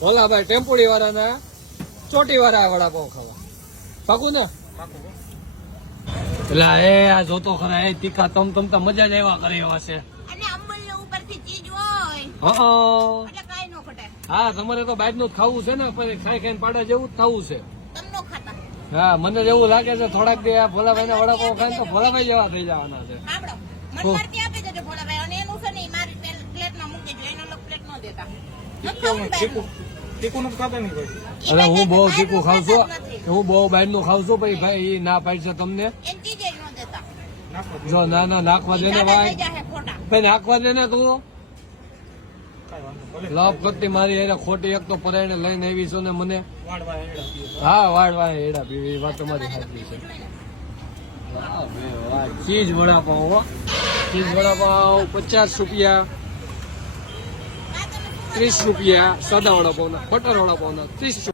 ભોલાભાઈ ટેમ્પોડી વાળાના ચોટી વાળા વડાપાવ ખાવા પાકું ને એટલે એ આ જોતો ખરા એ તીખા તમ તો મજા જ એવા કરે એવા છે. હા તમારે તો બહાર નું જ ખાવું છે ને પછી ખાઈ ખાઈને પાડા જેવું જ થવું છે. હા મને જેવું લાગે છે થોડાક દે ભોલાભાઈ ના વડાપાવ ખાય તો ભોલાભાઈ જેવા થઈ જવાના છે. અરે હું બહુ તીખું ખાઉં છું, હું બહુ બહાર નું ખાઉં છું પછી ભાઈ ના પાડી છે તમને. જો ના નાખવા દે ને ભાઈ નાખવા દે ને તું લાભ કરતી મારી એને ખોટી એક તો પરાયણે લઈને આવી છો ને મને. હા વાળવા એડા પીવી વાત તમારી સાચી છે. ચીઝ વડાપાવ, ચીઝ વડાપાવ 50 રૂપિયા, 30 રૂપિયા, સાદા વડાપાવ ના, બટર વડાપાવ ના 30 રૂપિયા.